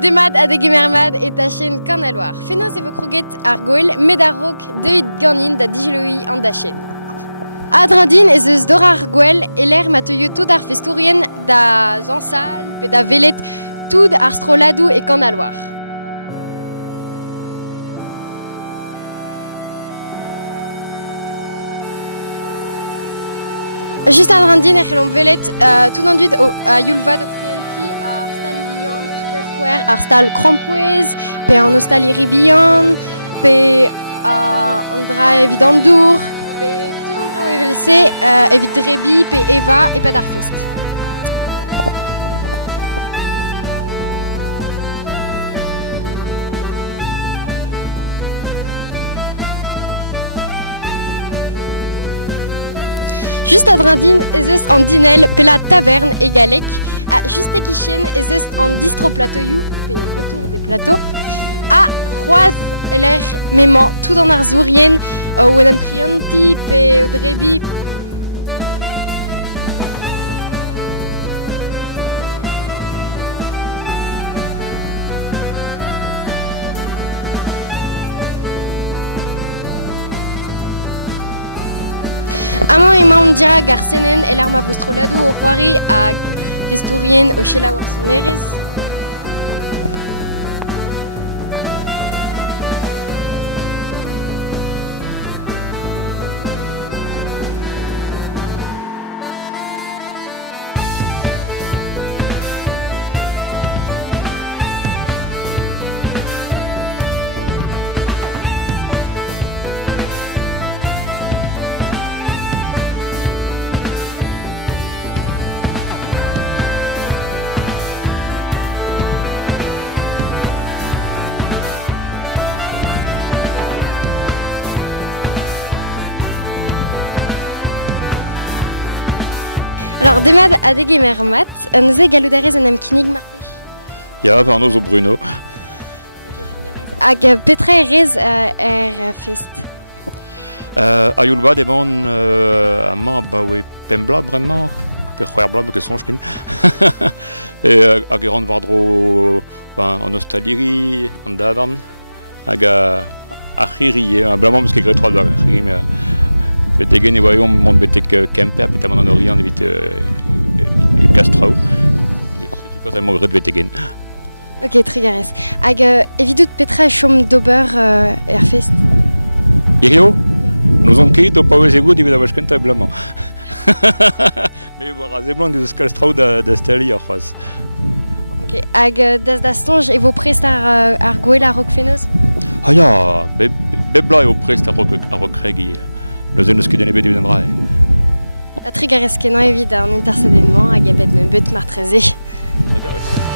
Demad adeg emermad et tachen kan a loar. Fenoz e vo kroget ar goel med ar rok deuit ganin da digeloi an dachen. Adrandin ez eus dor ar goel e l'er mateuio tout ar festourien da zansal pe da velet tout ar stroladou e kan a loar. Just adrandin e c'hellom velet tout an dud a yulvad o prienti ar stal ulian, square ar stal krampouez, pe an o stal iribian, pe an dra evit an dour, pe tout an evelse evit drebi, pe eva e pad ar fest. Just adrandin ez eus an dinel pe la taverne e galek, a just e kichen ez eus an distro platoioù, pe retour des plateaux, a c'hoaz l'er memant tout an ar zourien o em prianti pe o drebi. Amañ emañ dira gar senen el ar ma vostroladou o c'hoari hag testourien o chela war sonerez. Alors, demad adeg emermat, neuze galoudérez an emkinig marpech. Ya, varnoz o Bruno. Hag petra erez fest. A youlvad emañ amañ baoe pembla bremañ, pe c'hwer bla me ket sonj kin. Hag e ran vardro an ostaliri, an davarn, hag a c'hiri, blamañ meus ket gretroal da c'hiri, me degen e voyons mont betek kemper pet amant an orian evit kastrao. Tu penses à mon gret betegen. Ok, trigarez. Hag evidout petra e chom d'ober fest. Irio? Nous on ket o paouez ego divet a wach kenta blamañ. Me war a zeblant deus kastrao da stali ar c'hoaz. Ok, hag da stonj e vo prest ar goel a rok fenoz? Ah ya, bebla eo prest a rok regi. Leus en eus ket den ebet evit an dra. Trigarez kenan evit an intersedennoa hag ebet ne beut martreze. Trigarez.